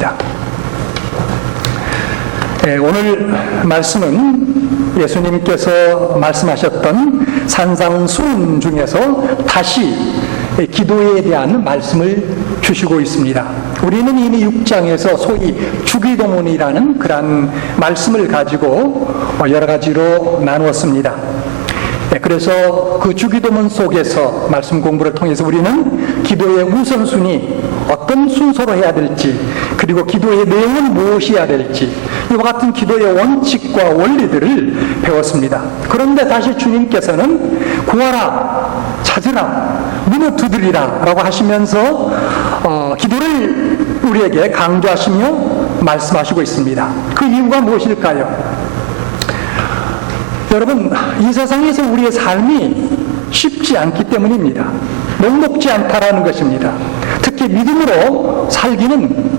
하겠습니다. 오늘 말씀은 예수님께서 말씀하셨던 산상수훈 중에서 다시 기도에 대한 말씀을 주시고 있습니다. 우리는 이미 6장에서 소위 주기도문이라는 그러한 말씀을 가지고 여러 가지로 나누었습니다. 그래서 그 주기도문 속에서 말씀 공부를 통해서 우리는 기도의 우선순위, 어떤 순서로 해야 될지, 그리고 기도의 내용은 무엇이어야 될지, 이와 같은 기도의 원칙과 원리들을 배웠습니다. 그런데 다시 주님께서는 구하라, 찾으라, 문을 두드리라 라고 하시면서 기도를 우리에게 강조하시며 말씀하시고 있습니다. 그 이유가 무엇일까요? 여러분, 이 세상에서 우리의 삶이 쉽지 않기 때문입니다. 녹록지 않다라는 것입니다. 특히 믿음으로 살기는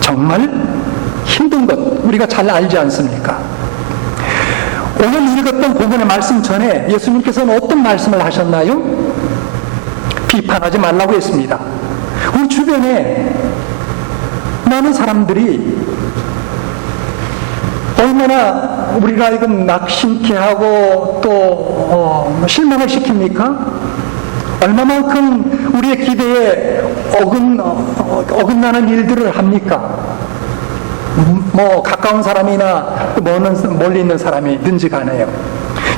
정말 힘든 것, 우리가 잘 알지 않습니까? 오늘 읽었던 본문의 말씀 전에 예수님께서는 어떤 말씀을 하셨나요? 비판하지 말라고 했습니다. 우리 주변에 많은 사람들이 얼마나 우리가 이건 낙심케 하고 또 실망을 시킵니까? 얼마만큼 우리의 기대에 어긋나는 일들을 합니까? 뭐 가까운 사람이나 멀리 있는 사람이든지 간에요.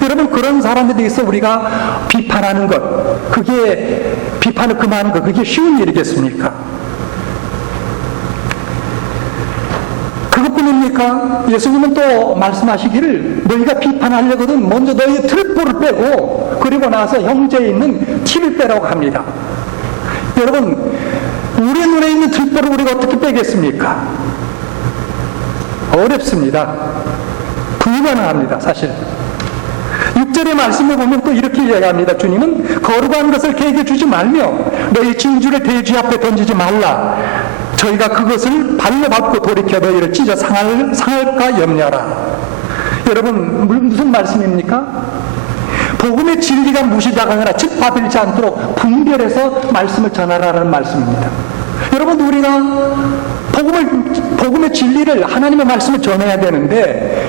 여러분, 그런 사람들에 대해서 우리가 비판하는 것, 그게 비판을 금하는 것, 그게 쉬운 일이겠습니까? 그것뿐입니까? 예수님은 또 말씀하시기를 너희가 비판하려거든 먼저 너희의 틀보를 빼고 그리고 나서 형제에 있는 티를 빼라고 합니다. 여러분, 우리 눈에 있는 틀보를 우리가 어떻게 빼겠습니까? 어렵습니다. 불가능합니다, 사실. 6절의 말씀을 보면 또 이렇게 이야기합니다. 주님은 거룩한 것을 개에게 주지 말며 너희 진주를 돼지 앞에 던지지 말라. 저희가 그것을 발로 밟고 돌이켜 너희를 찢어 상할까 염려하라. 여러분, 무슨 말씀입니까? 복음의 진리가 무시당하거나 즉 받을지 않도록 분별해서 말씀을 전하라는 말씀입니다. 여러분, 우리가 복음의 진리를, 하나님의 말씀을 전해야 되는데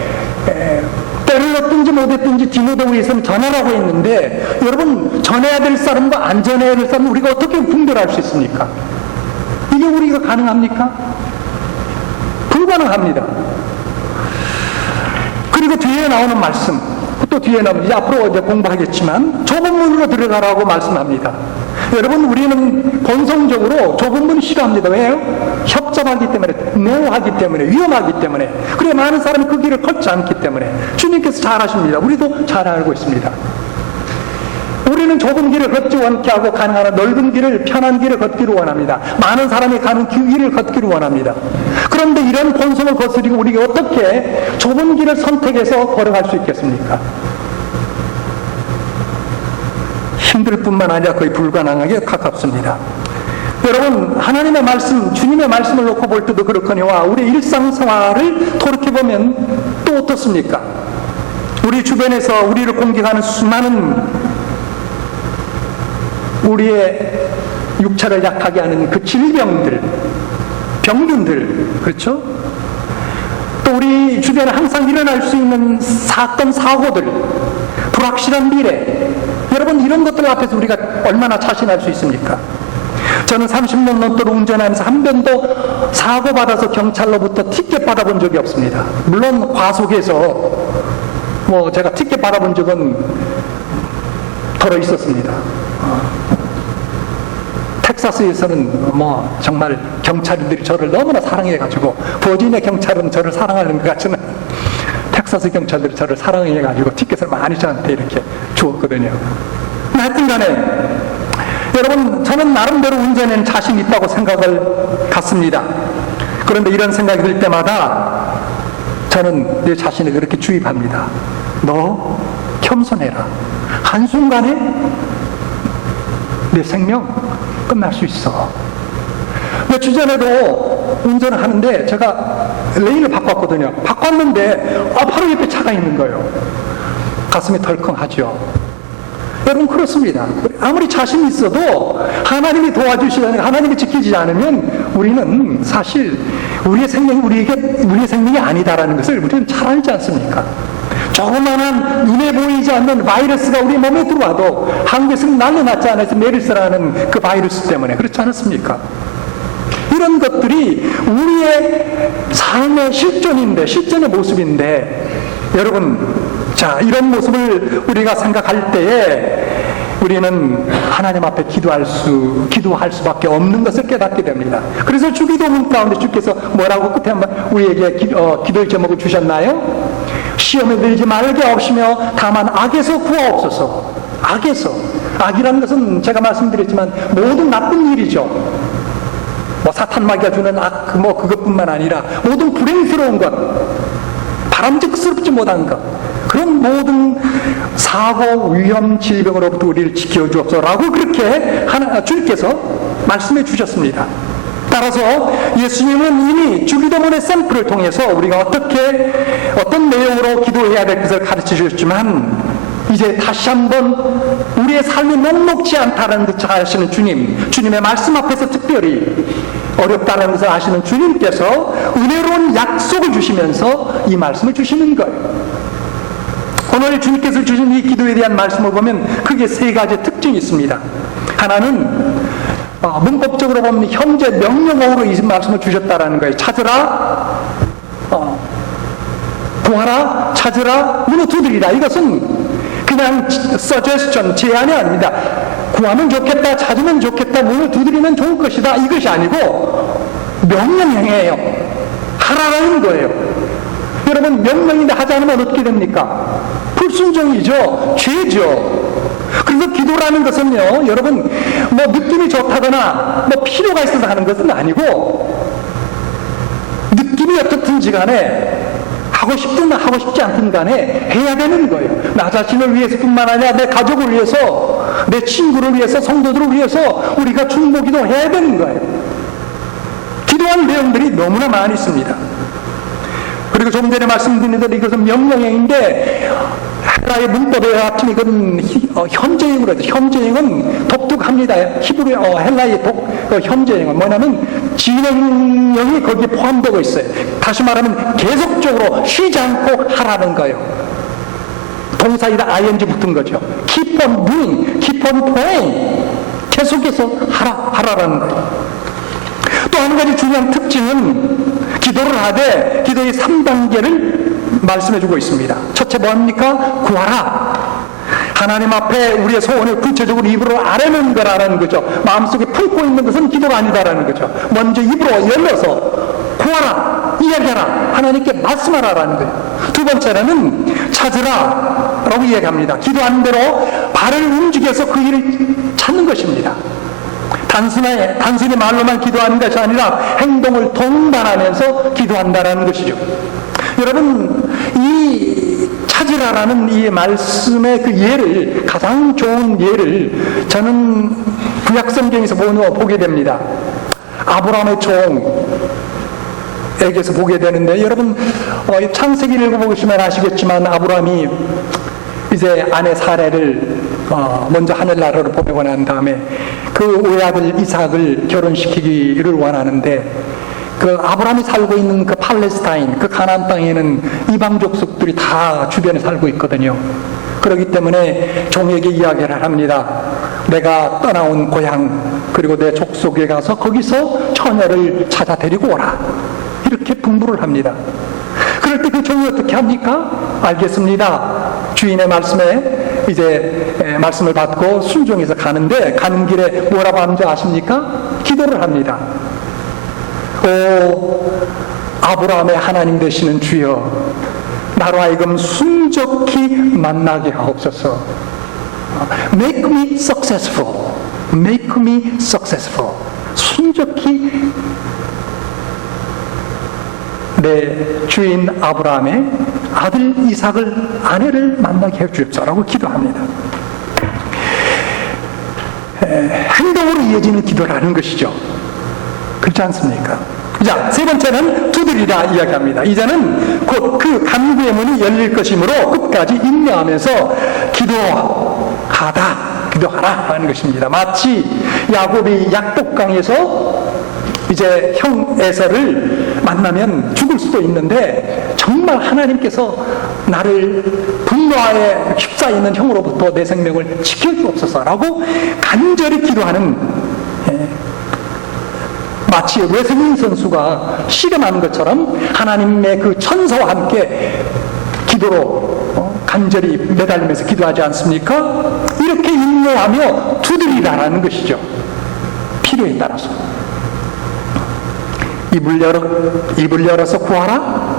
때를 얻든지 못했든지 디모데후서는 전하라고 했는데, 여러분, 전해야 될 사람과 안 전해야 될 사람은 우리가 어떻게 분별할 수 있습니까? 이게 우리가 가능합니까? 불가능합니다. 그리고 뒤에 나오는 말씀, 또 뒤에 나오는, 이제 앞으로 이제 공부하겠지만 좁은 문으로 들어가라고 말씀합니다. 여러분, 우리는 본성적으로 좁은 문을 싫어합니다. 왜요? 협잡하기 때문에, 노하기 때문에, 위험하기 때문에, 그래 많은 사람이 그 길을 걷지 않기 때문에. 주님께서 잘 아십니다. 우리도 잘 알고 있습니다. 우리는 좁은 길을 걷지 않게 하고 가능한 넓은 길을, 편한 길을 걷기를 원합니다. 많은 사람이 가는 길을 걷기를 원합니다. 그런데 이런 본성을 거스리고 우리가 어떻게 좁은 길을 선택해서 걸어갈 수 있겠습니까? 힘들 뿐만 아니라 거의 불가능하게 가깝습니다. 여러분, 하나님의 말씀, 주님의 말씀을 놓고 볼 때도 그렇거니와 우리 일상생활을 돌이켜보면 또 어떻습니까? 우리 주변에서 우리를 공격하는 수많은 우리의 육체를 약하게 하는 그 질병들, 병균들, 그렇죠? 또 우리 주변에 항상 일어날 수 있는 사건, 사고들, 불확실한 미래, 여러분, 이런 것들 앞에서 우리가 얼마나 자신할 수 있습니까? 저는 30년 넘도록 운전하면서 한 번도 사고받아서 경찰로부터 티켓 받아본 적이 없습니다. 물론 과속에서 제가 티켓 받아본 적은 덜어 있었습니다. 텍사스에서는 정말 경찰들이 저를 너무나 사랑해가지고, 버지니아 경찰은 저를 사랑하는 것 같지는 텍사스 경찰들이 저를 사랑해가지고 티켓을 많이 저한테 이렇게 주었거든요. 하여튼 간에 여러분, 저는 나름대로 운전에는 자신 있다고 생각을 갖습니다. 그런데 이런 생각이 들 때마다 저는 내 자신을 그렇게 주입합니다. 너 겸손해라. 한순간에 내 생명 끝날 수 있어. 몇 주 전에도 운전을 하는데 제가 레인을 바꿨거든요. 바꿨는데 바로 옆에 차가 있는 거예요. 가슴이 덜컹하죠. 여러분 그렇습니다. 아무리 자신 있어도 하나님이 도와주시다는, 하나님이 지키지 않으면 우리는 사실 우리의 생명이 아니다라는 것을 우리는 잘 알지 않습니까? 조그마한 눈에 보이지 않는 바이러스가 우리 몸에 들어와도 한국에서는 난리 났지 않아서 메르스라는 그 바이러스 때문에 그렇지 않았습니까? 이런 것들이 우리의 삶의 실전의 모습인데, 여러분, 자, 이런 모습을 우리가 생각할 때에 우리는 하나님 앞에 기도할 수밖에 없는 것을 깨닫게 됩니다. 그래서 주기도문 가운데 주께서 뭐라고 끝에 한번 우리에게 기도의 제목을 주셨나요? 시험에 들지 말게 하시며 다만 악에서 구하옵소서. 악이라는 것은 제가 말씀드렸지만 모든 나쁜 일이죠. 뭐 사탄마귀가 주는 악, 그것뿐만 아니라 모든 불행스러운 것, 바람직스럽지 못한 것, 그런 모든 사고, 위험, 질병으로부터 우리를 지켜주옵소서라고 그렇게 주님께서 말씀해 주셨습니다. 따라서 예수님은 이미 주기도문의 샘플을 통해서 우리가 어떤 내용으로 기도해야 될 것을 가르쳐 주셨지만, 이제 다시 한번 우리의 삶이 녹록지 않다는 것을 아시는 주님의 말씀 앞에서 특별히 어렵다는 것을 아시는 주님께서 은혜로운 약속을 주시면서 이 말씀을 주시는 거예요. 오늘 주님께서 주신 이 기도에 대한 말씀을 보면 크게 세 가지 특징이 있습니다. 하나는 문법적으로 보면 현재 명령어로 이 말씀을 주셨다라는 거예요. 찾으라, 구하라, 찾으라, 문을 두드리라. 이것은 그냥 suggestion, 제안이 아닙니다. 구하면 좋겠다, 찾으면 좋겠다, 문을 두드리면 좋을 것이다, 이것이 아니고 명령형이에요. 하라는 거예요. 여러분, 명령인데 하지 않으면 어떻게 됩니까? 불순종이죠. 죄죠. 그래서 기도라는 것은요, 여러분, 느낌이 좋다거나 필요가 있어서 하는 것은 아니고, 느낌이 어떻든지 간에 하고 싶든 하고 싶지 않든 간에 해야 되는 거예요. 나 자신을 위해서뿐만 아니라 내 가족을 위해서, 내 친구를 위해서, 성도들을 위해서 우리가 중보기도 해야 되는 거예요. 기도한 내용들이 너무나 많이 있습니다. 그리고 조금 전에 말씀드린 대로 이것은 명령형인데, 헬라의 문법에 같은 이건 현재형으로 해서, 현재형은 독특합니다. 헬라의 현재형은 뭐냐면 진행형이 거기에 포함되고 있어요. 다시 말하면 계속적으로 쉬지 않고 하라는 거예요. 동사이다 ing 붙은 거죠. Keep on doing, keep on praying. 계속해서 하라라는 거예요. 또 한 가지 중요한 특징은 기도를 하되 기도의 3단계를 말씀해주고 있습니다. 첫째 뭡니까? 구하라. 하나님 앞에 우리의 소원을 구체적으로 입으로 아뢰는 거라는 거죠. 마음속에 품고 있는 것은 기도가 아니다라는 거죠. 먼저 입으로 열어서 구하라, 이야기하라, 하나님께 말씀하라라는 거예요. 두 번째는 찾으라 라고 이야기합니다. 기도하는 대로 발을 움직여서 그 일을 찾는 것입니다. 단순히 말로만 기도하는 것이 아니라 행동을 동반하면서 기도한다라는 것이죠. 여러분, 이 찾으라라는 이 말씀의 그 예를, 가장 좋은 예를 저는 구약성경에서 보게 됩니다. 아브라함의 종에게서 보게 되는데, 여러분 창세기를 읽어보시면 아시겠지만 아브라함이 이제 아내 사레를 먼저 하늘나라로 보내고 난 다음에 그 외아들 이삭을 결혼시키기를 원하는데, 그 아브라함이 살고 있는 그 팔레스타인, 그 가나안 땅에는 이방 족속들이 다 주변에 살고 있거든요. 그렇기 때문에 종에게 이야기를 합니다. 내가 떠나온 고향, 그리고 내 족속에 가서 거기서 처녀를 찾아 데리고 오라, 이렇게 분부를 합니다. 그럴 때 그 종이 어떻게 합니까? 알겠습니다. 주인의 말씀에 이제 말씀을 받고 순종해서 가는데, 가는 길에 뭐라고 하는지 아십니까? 기도를 합니다. 오 아브라함의 하나님 되시는 주여, 나로 하여금 순적히 만나게 하옵소서. Make me successful. Make me successful. 순적히 내 주인 아브라함의 아들 이삭을, 아내를 만나게 해주옵소서라고 기도합니다. 행동으로 이어지는 기도라는 것이죠. 그렇지 않습니까? 자, 세 번째는 두드리라 이야기합니다. 이제는 곧 그 간구의 문이 열릴 것이므로 끝까지 인내하면서 기도하다. 기도하라 하는 것입니다. 마치 야곱이 약복강에서 이제 형 에서를 만나면 죽을 수도 있는데 정말 하나님께서 나를 분노하에 휩싸이는 형으로부터 내 생명을 지켜주옵소서라고 간절히 기도하는, 마치 웨슬리 선수가 씨름하는 것처럼 하나님의 그 천사와 함께 기도로 간절히 매달리면서 기도하지 않습니까? 이렇게 인내하며 두드리라는 것이죠. 필요에 따라서. 입을 열어서 구하라.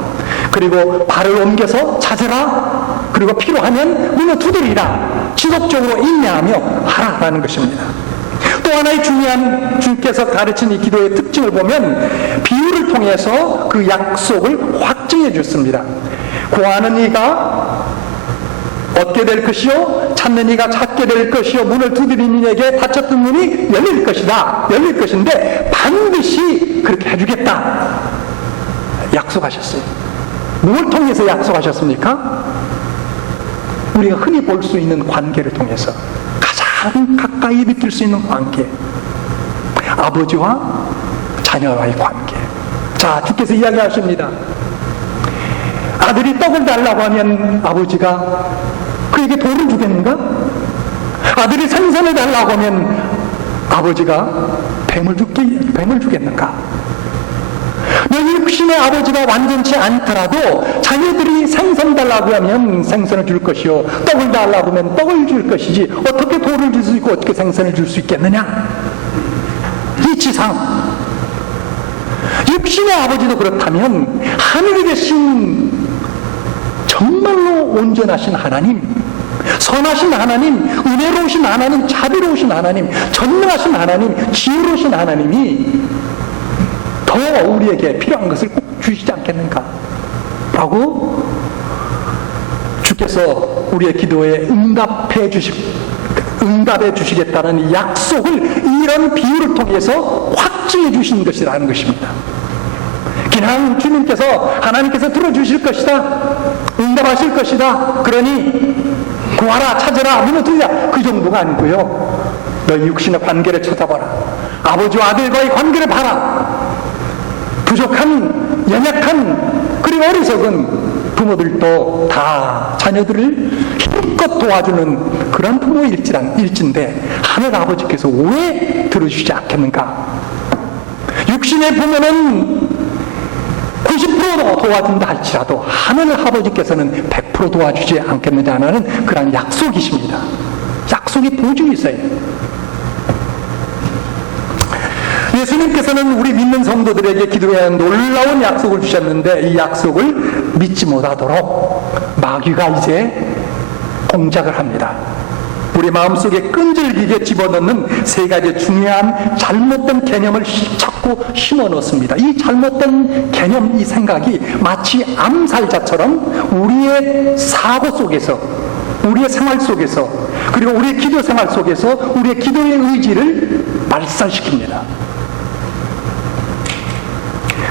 그리고 발을 옮겨서 찾으라. 그리고 필요하면 문을 두드리라. 지속적으로 인내하며 하라라는 것입니다. 또 하나의 중요한 주께서 가르친 이 기도의 특징을 보면 비유를 통해서 그 약속을 확증해 줬습니다. 구하는 이가 얻게 될 것이요, 찾는 이가 찾게 될 것이요, 문을 두드리는 이에게 닫혔던 문이 열릴 것이다. 열릴 것인데 반드시 그렇게 해주겠다. 약속하셨어요. 뭘 통해서 약속하셨습니까? 우리가 흔히 볼 수 있는 관계를 통해서 가장 가까이 느낄 수 있는 관계, 아버지와 자녀와의 관계. 자, 주께서 이야기하십니다. 아들이 떡을 달라고 하면 아버지가 그에게 돌을 주겠는가? 아들이 생선을 달라고 하면 아버지가 뱀을 주겠는가? 너희 육신의 아버지가 완전치 않더라도 자녀들이 생선 달라고 하면 생선을 줄 것이요, 떡을 달라고 하면 떡을 줄 것이지 어떻게 돌을 줄 수 있고 어떻게 생선을 줄 수 있겠느냐? 이 지상 육신의 아버지도 그렇다면 하늘에 계신 정말로 온전하신 하나님, 선하신 하나님, 은혜로우신 하나님, 자비로우신 하나님, 전능하신 하나님, 지혜로우신 하나님이 더 우리에게 필요한 것을 꼭 주시지 않겠는가? 라고 주께서 우리의 기도에 응답해 주시겠다는 약속을 이런 비유를 통해서 확증해 주신 것이라는 것입니다. 그냥 주님께서, 하나님께서 들어주실 것이다, 응답하실 것이다, 그러니 구하라, 찾으라, 문을 두드리라, 그 정도가 아니고요. 너희 육신의 관계를 찾아봐라. 아버지와 아들과의 관계를 봐라. 부족한, 연약한, 그리고 어리석은 부모들도 다 자녀들을 힘껏 도와주는 그런 부모일진데 하늘 아버지께서 왜 들어주시지 않겠는가? 육신의 부모는 90% 도와준다 할지라도 하늘 아버지께서는 100% 도와주지 않겠느냐는 그런 약속이십니다. 약속이 보증이 있어요. 예수님께서는 우리 믿는 성도들에게 기도해야 하는 놀라운 약속을 주셨는데 이 약속을 믿지 못하도록 마귀가 이제 공작을 합니다. 우리 마음속에 끈질기게 집어넣는 세 가지 중요한 잘못된 개념을 자꾸 심어 넣습니다. 이 잘못된 개념, 이 생각이 마치 암살자처럼 우리의 사고 속에서, 우리의 생활 속에서, 그리고 우리의 기도 생활 속에서 우리의 기도의 의지를 말살시킵니다.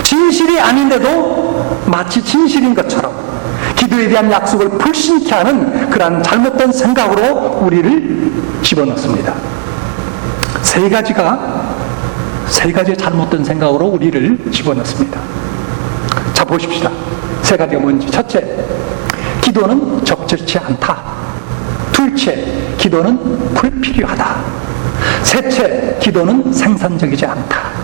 진실이 아닌데도 마치 진실인 것처럼 기도에 대한 약속을 불신케 하는 그러한 잘못된 생각으로 우리를 집어넣습니다. 세 가지의 잘못된 생각으로 우리를 집어넣습니다. 자, 보십시다. 세 가지가 뭔지. 첫째, 기도는 적절치 않다. 둘째, 기도는 불필요하다. 셋째, 기도는 생산적이지 않다.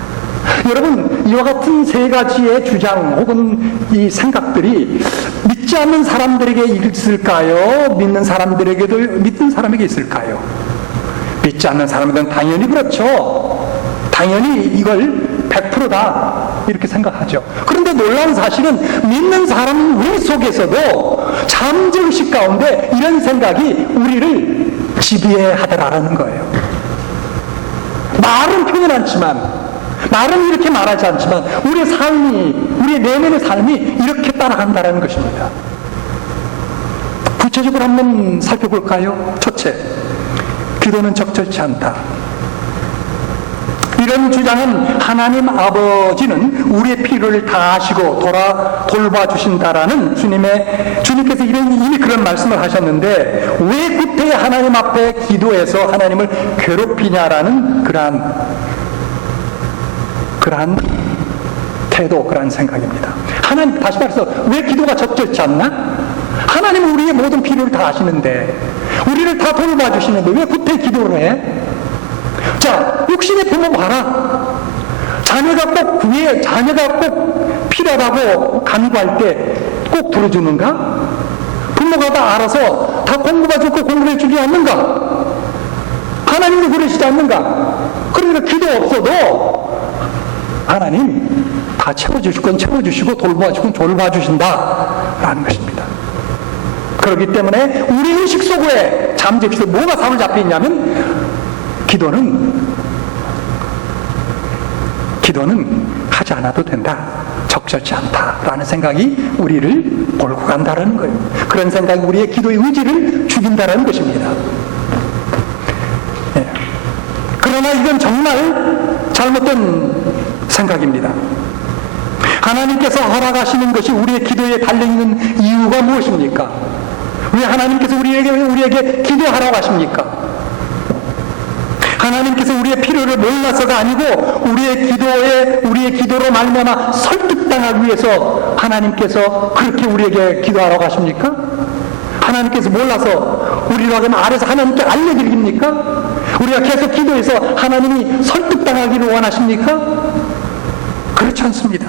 여러분, 이와 같은 세 가지의 주장 혹은 이 생각들이 믿지 않는 사람들에게 있을까요? 믿는 사람에게 있을까요? 믿지 않는 사람들은 당연히 그렇죠. 당연히 이걸 100%다 이렇게 생각하죠. 그런데 놀라운 사실은 믿는 사람 우리 속에서도 잠재의식 가운데 이런 생각이 우리를 지배하더라라는 거예요. 말은 표현 않지만, 말은 이렇게 말하지 않지만 우리의 삶이, 우리의 내면의 삶이 이렇게 따라간다는 것입니다. 구체적으로 한번 살펴볼까요? 첫째, 기도는 적절치 않다. 이런 주장은 하나님 아버지는 우리의 필요를 다 아시고 돌봐주신다라는 주님께서 이미 그런 말씀을 하셨는데 왜 구태여 하나님 앞에 기도해서 하나님을 괴롭히냐라는 그러한 태도, 그러한 생각입니다. 하나님, 다시 말해서 왜 기도가 적절치 않나? 하나님은 우리의 모든 필요를 다 아시는데, 우리를 다 돌봐주시는데 왜 구태 기도를 해? 자, 육신의 부모 봐라. 자녀가 꼭 필요하다고 간구할 때 꼭 들어주는가? 부모가 다 알아서 다 공급해주고 공급해주지 않는가? 하나님도 그러시지 않는가? 그러니까 기도 없어도 하나님 다 채워주실 건 채워주시고 돌봐주실 건 돌봐주신다라는 것입니다. 그렇기 때문에 우리 의식 속에 잠재해서 뭐가 사로 잡혀 있냐면 기도는 하지 않아도 된다, 적절치 않다라는 생각이 우리를 몰고 간다는 거예요. 그런 생각이 우리의 기도의 의지를 죽인다는 것입니다. 네. 그러나 이건 정말 잘못된 생각입니다. 하나님께서 허락하시는 것이 우리의 기도에 달려있는 이유가 무엇입니까? 왜 하나님께서 우리에게 기도하라고 하십니까? 하나님께서 우리의 필요를 몰라서가 아니고 우리의 기도로 말미암아 설득당하기 위해서 하나님께서 그렇게 우리에게 기도하라고 하십니까? 하나님께서 몰라서 우리로 하여금 아래서 하나님께 알려드립니까? 우리가 계속 기도해서 하나님이 설득당하기를 원하십니까? 그렇지 않습니다.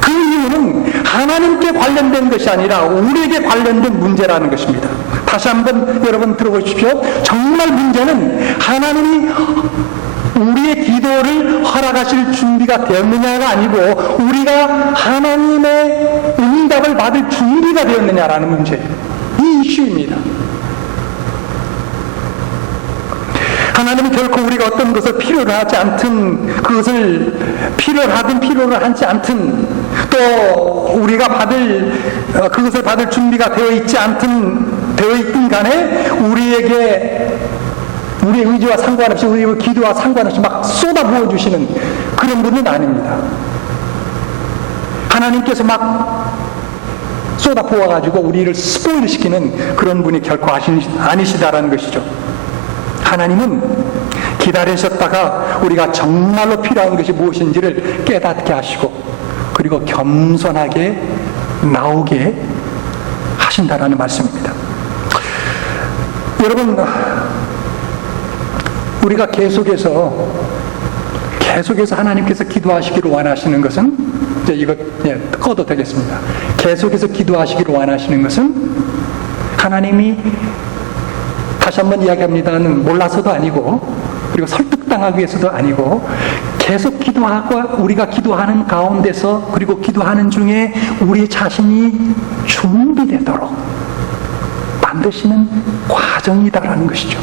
그 이유는 하나님께 관련된 것이 아니라 우리에게 관련된 문제라는 것입니다. 다시 한번 여러분 들어보십시오. 정말 문제는 하나님이 우리의 기도를 허락하실 준비가 되었느냐가 아니고 우리가 하나님의 응답을 받을 준비가 되었느냐라는 문제예요. 이 이슈입니다. 하나님은 결코 우리가 어떤 것을 필요로 하지 않든, 그것을 필요하든 필요를 하지 않든, 또 우리가 그것을 받을 준비가 되어 있든 간에 우리의 의지와 상관없이, 우리의 기도와 상관없이 막 쏟아 부어주시는 그런 분은 아닙니다. 하나님께서 막 쏟아 부어가지고 우리를 스포일 시키는 그런 분이 결코 아니시다라는 것이죠. 하나님은 기다리셨다가 우리가 정말로 필요한 것이 무엇인지를 깨닫게 하시고 그리고 겸손하게 나오게 하신다라는 말씀입니다. 여러분, 우리가 계속해서 하나님께서 기도하시기를 원하시는 것은, 이제 이거 꺼도 되겠습니다. 계속해서 기도하시기를 원하시는 것은 하나님이, 다시 한번 이야기합니다는, 몰라서도 아니고 그리고 설득당하기 위해서도 아니고 계속 기도하고 우리가 기도하는 가운데서 그리고 기도하는 중에 우리 자신이 준비되도록 만드시는 과정이다라는 것이죠.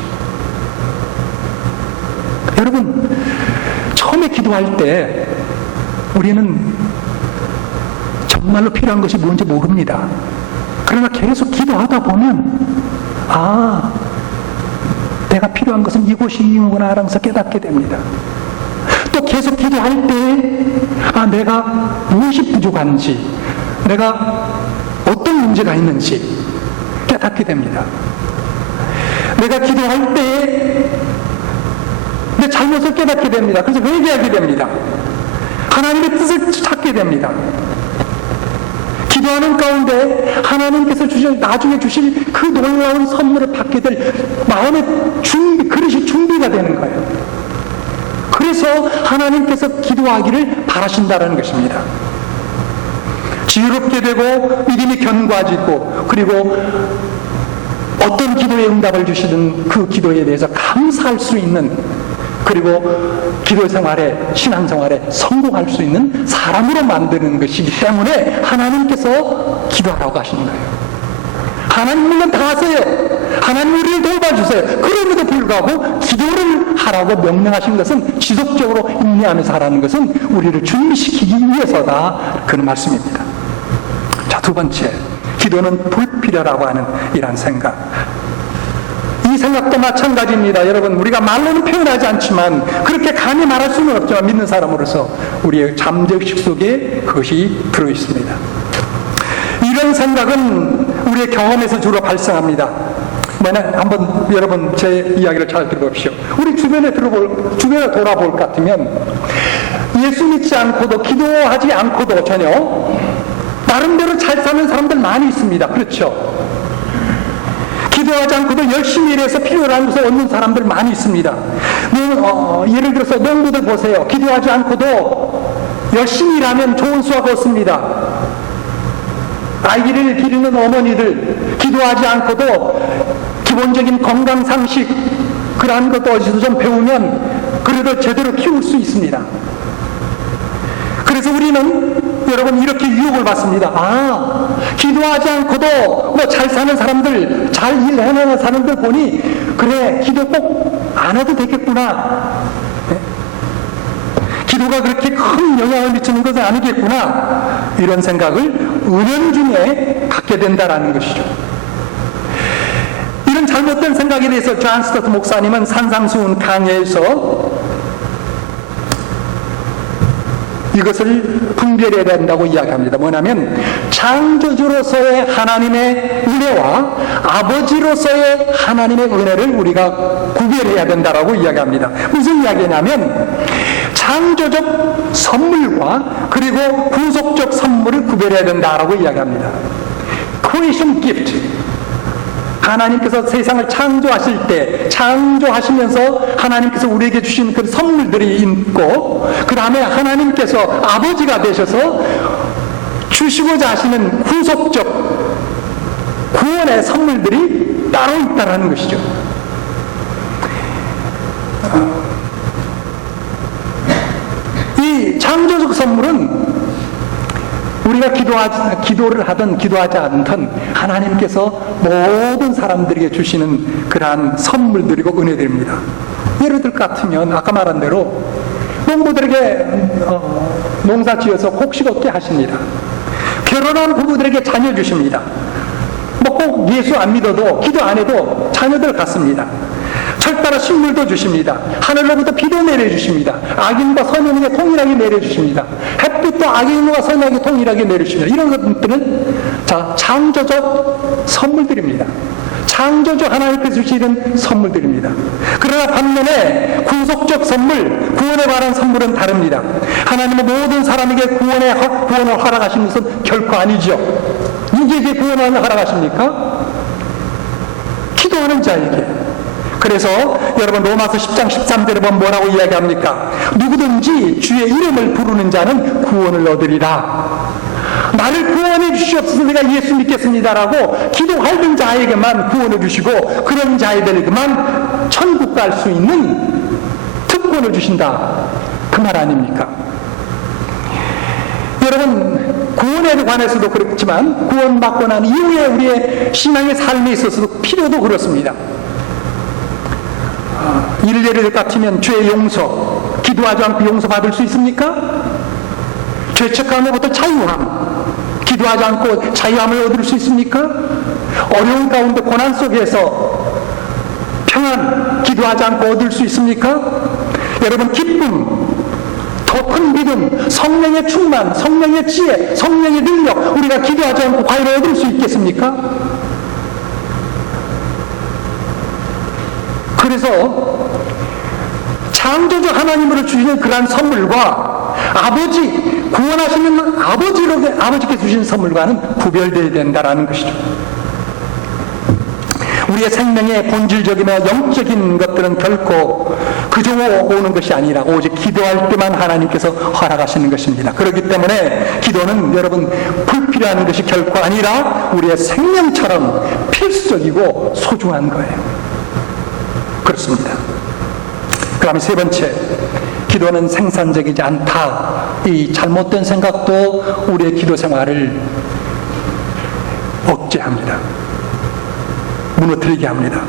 여러분, 처음에 기도할 때 우리는 정말로 필요한 것이 뭔지 모릅니다. 그러나 계속 기도하다 보면 내가 필요한 것은 이곳이구나 하면서 깨닫게 됩니다. 또 계속 기도할 때 내가 무엇이 부족한지, 내가 어떤 문제가 있는지 깨닫게 됩니다. 내가 기도할 때 내 잘못을 깨닫게 됩니다. 그래서 회개하게 됩니다. 하나님의 뜻을 찾게 됩니다. 기도하는 가운데 하나님께서 나중에 주실 그 놀라운 선물을 받게 될 마음의 그릇이 준비가 되는 거예요. 그래서 하나님께서 기도하기를 바라신다는 것입니다. 지혜롭게 되고 믿음이 견고해지고 그리고 어떤 기도의 응답을 주시든 그 기도에 대해서 감사할 수 있는, 그리고 기도 생활에, 신앙 생활에 성공할 수 있는 사람으로 만드는 것이기 때문에 하나님께서 기도하라고 하시는 거예요. 하나님 물론 다 하세요. 하나님 우리를 돌봐주세요. 그럼에도 불구하고 기도를 하라고 명령하신 것은, 지속적으로 인내하면서 하라는 것은 우리를 준비시키기 위해서다, 그런 말씀입니다. 자, 두 번째, 기도는 불필요라고 하는 이런 생각. 이 이 생각도 마찬가지입니다. 여러분, 우리가 말로는 표현하지 않지만 그렇게 감히 말할 수는 없지만 믿는 사람으로서 우리의 잠재의식 속에 그것이 들어있습니다. 이런 생각은 우리의 경험에서 주로 발생합니다. 한번 여러분 제 이야기를 잘 들어보십시오. 우리 주변에 돌아볼 것 같으면 예수 믿지 않고도 기도하지 않고도 전혀 나름대로 잘 사는 사람들 많이 있습니다. 그렇죠? 기도하지 않고도 열심히 일해서 필요를 하면서 얻는 사람들 많이 있습니다. 예를 들어서 농부들 보세요. 기도하지 않고도 열심히 일하면 좋은 수확 얻습니다. 아이를 기르는 어머니들 기도하지 않고도 기본적인 건강 상식 그러한 것도 어디서 좀 배우면 그래도 제대로 키울 수 있습니다. 그래서 우리는 여러분 이렇게 유혹을 받습니다. 기도하지 않고도 뭐 잘 사는 사람들, 잘 일해나가는 사람들 보니 그래 기도 꼭 안 해도 되겠구나. 기도가 그렇게 큰 영향을 미치는 것은 아니겠구나. 이런 생각을 은연중에 갖게 된다라는 것이죠. 이런 잘못된 생각에 대해서 존 스토트 목사님은 산상수훈 강해에서 이것을 분별해야 된다고 이야기합니다. 뭐냐면 창조주로서의 하나님의 은혜와 아버지로서의 하나님의 은혜를 우리가 구별해야 된다고 이야기합니다. 무슨 이야기냐면 창조적 선물과 그리고 구속적 선물을 구별해야 된다고 이야기합니다. Creation gift, 하나님께서 세상을 창조하실 때 창조하시면서 하나님께서 우리에게 주신 그 선물들이 있고 그 다음에 하나님께서 아버지가 되셔서 주시고자 하시는 구속적 구원의 선물들이 따로 있다는 것이죠. 이 창조적 선물은 우리가 기도를 하든 기도하지 않든 하나님께서 모든 사람들에게 주시는 그러한 선물들이고 은혜들입니다. 예를 들 것 같으면 아까 말한 대로 농부들에게 농사 지어서 곡식 얻게 하십니다. 결혼한 부부들에게 자녀 주십니다. 뭐 꼭 예수 안 믿어도 기도 안 해도 자녀들 갖습니다. 철따라 식물도 주십니다. 하늘로부터 비도 내려주십니다. 악인과 선인에게 동일하게 내려주십니다. 햇빛도 악인과 선인에게 동일하게 내려주십니다. 이런 것들은 창조적 선물들입니다. 창조주 하나님께서 주시는 선물들입니다. 그러나 반면에 구속적 선물, 구원에 관한 선물은 다릅니다. 하나님은 모든 사람에게 구원을 허락하시는 것은 결코 아니죠. 누구에게 구원을 허락하십니까? 기도하는 자에게. 그래서 여러분 로마서 10장 13절에 보면 뭐라고 이야기합니까? 누구든지 주의 이름을 부르는 자는 구원을 얻으리라. 나를 구원해 주시옵소서 내가 예수 믿겠습니다라고 기도하는 자에게만 구원해 주시고 그런 자에게만 천국 갈 수 있는 특권을 주신다. 그 말 아닙니까? 여러분 구원에 관해서도 그렇지만 구원받고 난 이후에 우리의 신앙의 삶에 있어서도 필요도 그렇습니다. 예를 들 것 같으면 죄 용서, 기도하지 않고 용서받을 수 있습니까? 죄책감으로부터 자유함, 기도하지 않고 자유함을 얻을 수 있습니까? 어려운 가운데 고난 속에서 평안, 기도하지 않고 얻을 수 있습니까? 여러분 기쁨, 더 큰 믿음, 성령의 충만, 성령의 지혜, 성령의 능력 우리가 기도하지 않고 과연 얻을 수 있겠습니까? 그래서 창조주 하나님으로 주시는 그러한 선물과 구원하시는 아버지께 주신 선물과는 구별되어야 된다는 것이죠. 우리의 생명의 본질적이나 영적인 것들은 결코 그저 오는 것이 아니라 오직 기도할 때만 하나님께서 허락하시는 것입니다. 그렇기 때문에 기도는 여러분 불필요한 것이 결코 아니라 우리의 생명처럼 필수적이고 소중한 거예요. 그렇습니다. 그 다음에 세 번째, 기도는 생산적이지 않다. 이 잘못된 생각도 우리의 기도 생활을 억제합니다. 무너뜨리게 합니다.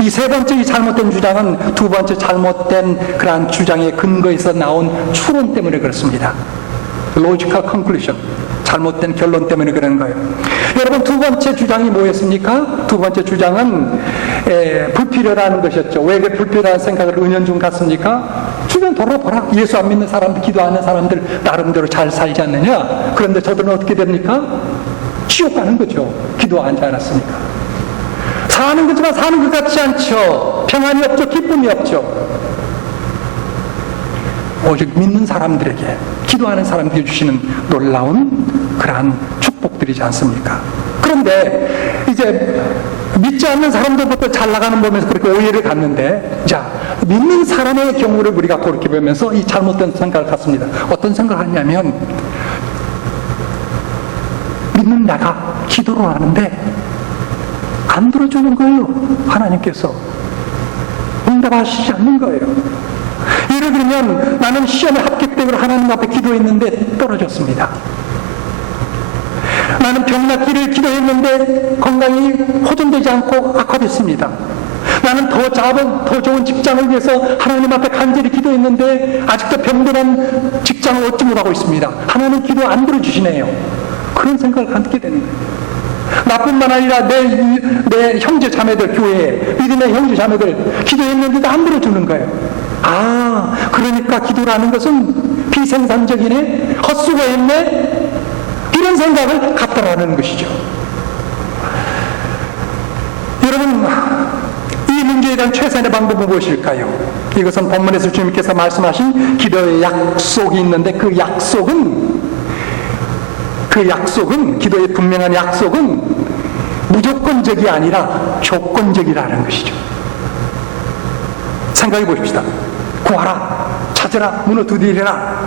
이 세 번째 이 잘못된 주장은 두 번째 잘못된 그러한 주장의 근거에서 나온 추론 때문에 그렇습니다. Logical conclusion. 잘못된 결론 때문에 그런 거예요. 여러분, 두 번째 주장이 뭐였습니까? 두 번째 주장은 불필요라는 것이었죠. 왜 그 불필요한 생각을 은연중 갖습니까? 주변 돌아보라. 예수 안 믿는 사람들, 기도하는 사람들 나름대로 잘 살지 않느냐? 그런데 저들은 어떻게 됩니까? 지옥 가는 거죠. 기도하지 않았으니까. 사는 거지만 사는 것 같지 않죠. 평안이 없죠. 기쁨이 없죠. 오직 믿는 사람들에게, 기도하는 사람들에게 주시는 놀라운 그러한 축복들이지 않습니까? 그런데 이제 믿지 않는 사람들부터 잘 나가는 보면서 그렇게 오해를 갖는데, 자, 믿는 사람의 경우를 우리가 돌이켜보면서 이 잘못된 생각을 갖습니다. 어떤 생각을 하냐면, 믿는 내가 기도를 하는데 안 들어주는 거예요. 하나님께서 응답하시지 않는 거예요. 예를 들면 나는 시험에 합격되고 하나님 앞에 기도했는데 떨어졌습니다. 나는 병낫기를 기도했는데 건강이 호전되지 않고 악화됐습니다. 나는 더 좋은 직장을 위해서 하나님 앞에 간절히 기도했는데 아직도 병들한 직장을 얻지 못하고 있습니다. 하나님 기도 안 들어주시네요. 그런 생각을 갖게 되는 거예요. 나뿐만 아니라 내 형제 자매들, 교회에 믿음의 형제 자매들 기도했는데도 안 들어주는 거예요. 아, 그러니까 기도라는 것은 비생산적이네, 헛수고했네, 이런 생각을 갖더라는 것이죠. 여러분, 이 문제에 대한 최선의 방법은 무엇일까요? 이것은 본문에서 주님께서 말씀하신 기도의 약속이 있는데 그 약속은, 기도의 분명한 약속은 무조건적이 아니라 조건적이라는 것이죠. 생각해 보십시다. 구하라, 찾으라, 문을 두드리라.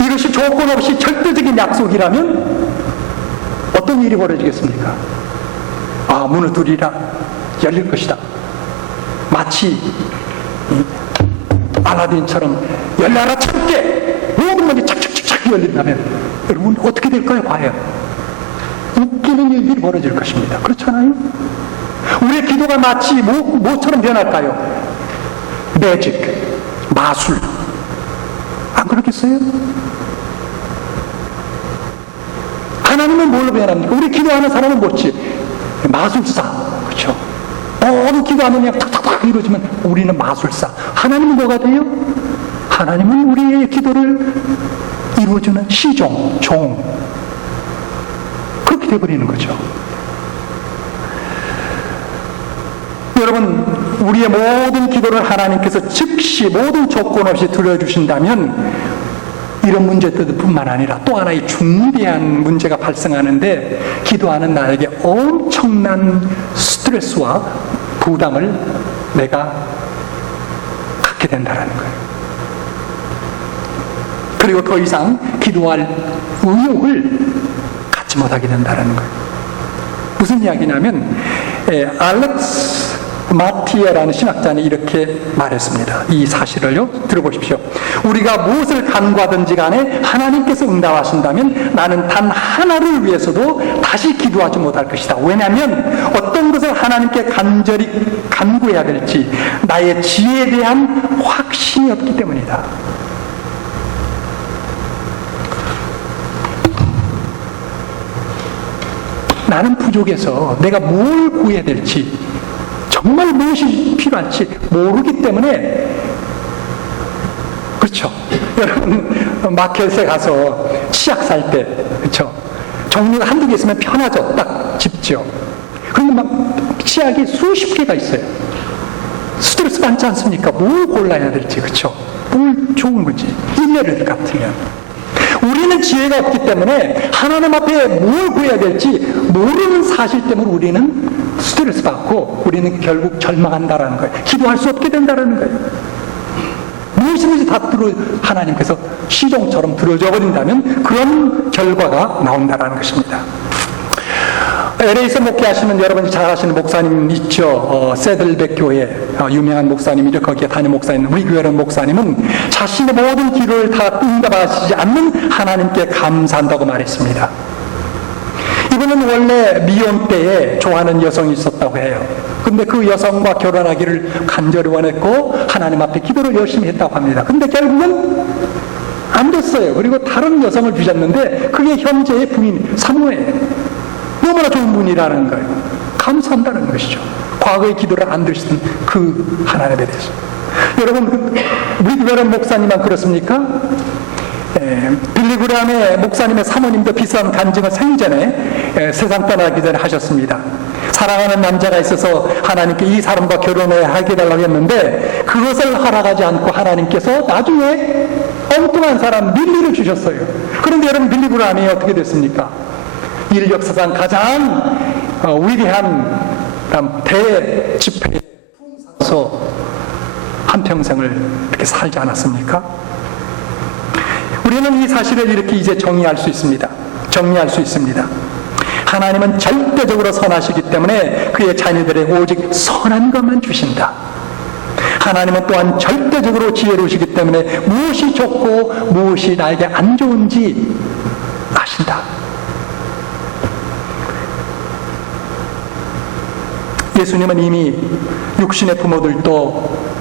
이것이 조건 없이 절대적인 약속이라면 어떤 일이 벌어지겠습니까? 아, 문을 두드리라, 열릴 것이다. 마치 알라딘처럼 열려라 참깨 모든 문이 착착착착 열린다면 여러분 어떻게 될까요? 과연 웃기는 일들이 벌어질 것입니다. 그렇잖아요? 우리의 기도가 마치 뭐처럼 변할까요? 매직, 마술. 안 그렇겠어요? 하나님은 뭘로 변합니까? 우리 기도하는 사람은 뭐지? 마술사. 그렇죠? 모든 기도하면 그냥 탁탁탁 이루어지면 우리는 마술사. 하나님은 뭐가 돼요? 하나님은 우리의 기도를 이루어주는 시종, 종. 그렇게 돼버리는 거죠. 여러분, 우리의 모든 기도를 하나님께서 즉시 모든 조건 없이 들어주신다면 이런 문제들뿐만 아니라 또 하나의 중대한 문제가 발생하는데 기도하는 나에게 엄청난 스트레스와 부담을 내가 갖게 된다는 거예요. 그리고 더 이상 기도할 의욕을 갖지 못하게 된다는 거예요. 무슨 이야기냐면 알렉스 마티에라는 신학자는 이렇게 말했습니다. 이 사실을요 들어보십시오. 우리가 무엇을 간구하든지 간에 하나님께서 응답하신다면 나는 단 하나를 위해서도 다시 기도하지 못할 것이다. 왜냐하면 어떤 것을 하나님께 간절히 간구해야 될지 나의 지혜에 대한 확신이 없기 때문이다. 나는 부족해서 내가 뭘 구해야 될지 정말 무엇이 필요할지 모르기 때문에 그렇죠. 여러분 마켓에 가서 치약 살 때 그렇죠. 종류가 한두 개 있으면 편하죠. 딱 집죠. 그런데 막 치약이 수십 개가 있어요. 스트레스 받지 않습니까? 뭘 골라야 될지 그렇죠. 뭘 좋은 건지 일례를 같으면 우리는 지혜가 없기 때문에 하나님 앞에 뭘 구해야 될지 모르는 사실 때문에 우리는 스트레스 받고 우리는 결국 절망한다라는 거예요. 기도할 수 없게 된다라는 거예요. 무엇이든지 다 하나님께서 시종처럼 들어줘 버린다면 그런 결과가 나온다라는 것입니다. LA에서 목회하시는 여러분이 잘 아시는 목사님 있죠. 세들백 교회 유명한 목사님이죠. 거기에 담임 목사님 위그웨런 목사님은 자신의 모든 기도를 다 응답하시지 않는 하나님께 감사한다고 말했습니다. 이분은 원래 미혼 때에 좋아하는 여성이 있었다고 해요. 근데 그 여성과 결혼하기를 간절히 원했고 하나님 앞에 기도를 열심히 했다고 합니다. 근데 결국은 안 됐어요. 그리고 다른 여성을 빚었는데 그게 현재의 부인 사모예요. 너무나 좋은 분이라는 거예요. 감사한다는 것이죠. 과거의 기도를 안 들으시던 그 하나님에 대해서. 여러분, 우리 교회 목사님만 그렇습니까? 빌리그램의 목사님의 사모님도 비싼 간증을 생전에 세상 떠나기 전에 하셨습니다. 사랑하는 남자가 있어서 하나님께 이 사람과 결혼을 하게 해달라고 했는데 그것을 허락하지 않고 하나님께서 나중에 엉뚱한 사람 밀리를 주셨어요. 그런데 여러분, 빌리그램이 어떻게 됐습니까? 인류 역사상 가장 위대한 대집회에 풍사서 한평생을 이렇게 살지 않았습니까? 우리는 이 사실을 이렇게 이제 정리할 수 있습니다. 하나님은 절대적으로 선하시기 때문에 그의 자녀들에게 오직 선한 것만 주신다. 하나님은 또한 절대적으로 지혜로우시기 때문에 무엇이 좋고 무엇이 나에게 안 좋은지 아신다. 예수님은 이미 육신의 부모들도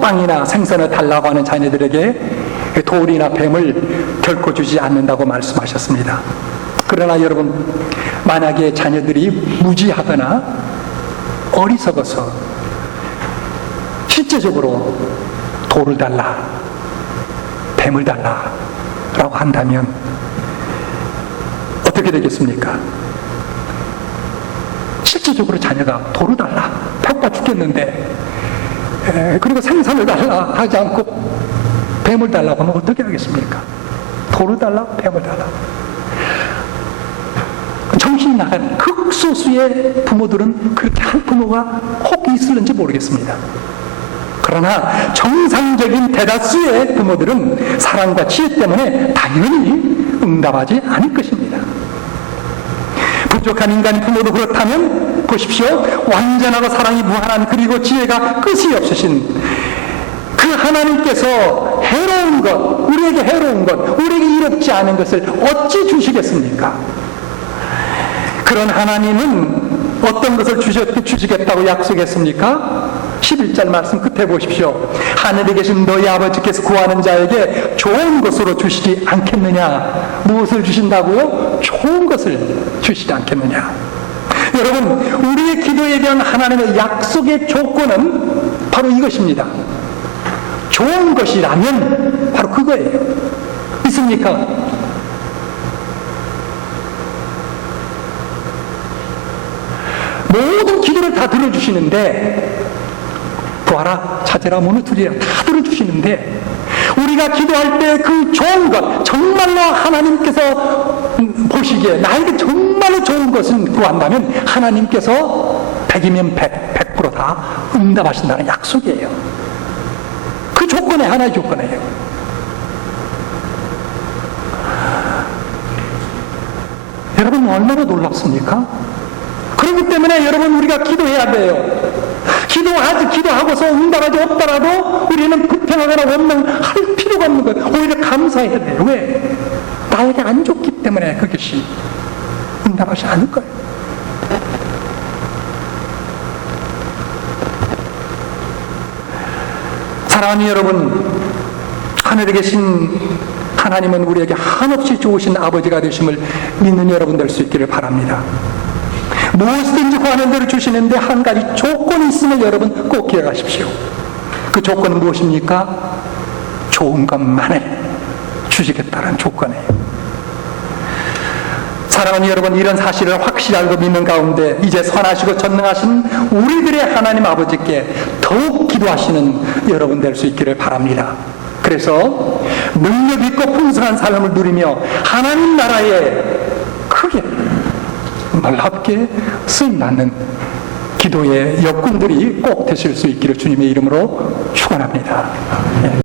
빵이나 생선을 달라고 하는 자녀들에게 돌이나 뱀을 결코 주지 않는다고 말씀하셨습니다. 그러나 여러분, 만약에 자녀들이 무지하거나 어리석어서 실제적으로 돌을 달라, 뱀을 달라 라고 한다면 어떻게 되겠습니까? 실제적으로 자녀가 돌을 달라, 배고파 죽겠는데 그리고 생선을 달라 하지 않고 뱀을 달라고 하면 어떻게 하겠습니까? 돌을 달라, 뱀을 달라. 정신이 나간 극소수의 부모들은 그렇게 할 부모가 혹 있을는지 모르겠습니다. 그러나 정상적인 대다수의 부모들은 사랑과 지혜 때문에 당연히 응답하지 않을 것입니다. 부족한 인간 부모도 그렇다면 보십시오. 완전하고 사랑이 무한한 그리고 지혜가 끝이 없으신 그 하나님께서 해로운 것, 우리에게 해로운 것, 우리에게 이롭지 않은 것을 어찌 주시겠습니까? 그런 하나님은 어떤 것을 주시겠다고 약속했습니까? 11절 말씀 끝에 보십시오. 하늘에 계신 너희 아버지께서 구하는 자에게 좋은 것으로 주시지 않겠느냐. 무엇을 주신다고요? 좋은 것을 주시지 않겠느냐. 여러분, 우리의 기도에 대한 하나님의 약속의 조건은 바로 이것입니다. 좋은 것이라면 바로 그거예요. 있습니까? 모든 기도를 다 들어주시는데, 구하라, 찾으라, 문을 두드리라 다 들어주시는데, 우리가 기도할 때 그 좋은 것, 정말로 하나님께서 보시기에 나에게 정말로 좋은 것을 구한다면 하나님께서 100이면 100% 다 응답하신다는 약속이에요. 그 조건에 하나의 조건이에요. 여러분, 얼마나 놀랍습니까? 그렇기 때문에 여러분, 우리가 기도해야 돼요. 기도하고서 응답하지 없더라도 우리는 불평하거나 원망할 필요가 없는 거예요. 오히려 감사해야 돼요. 왜? 나에게 안 좋기 때문에 그것이 응답하지 않을 거예요. 사랑하는 여러분, 하늘에 계신 하나님은 우리에게 한없이 좋으신 아버지가 되심을 믿는 여러분 될 수 있기를 바랍니다. 무엇이든지 구하는 대로 주시는데 한 가지 조건이 있음을 여러분 꼭 기억하십시오. 그 조건은 무엇입니까? 좋은 것만을 주시겠다는 조건이에요. 사랑하는 여러분, 이런 사실을 확실히 알고 믿는 가운데 이제 선하시고 전능하신 우리들의 하나님 아버지께 더욱 기도하시는 여러분 될 수 있기를 바랍니다. 그래서 능력 있고 풍성한 삶을 누리며 하나님 나라에 크게 놀랍게 쓰임받는 기도의 역군들이 꼭 되실 수 있기를 주님의 이름으로 축원합니다.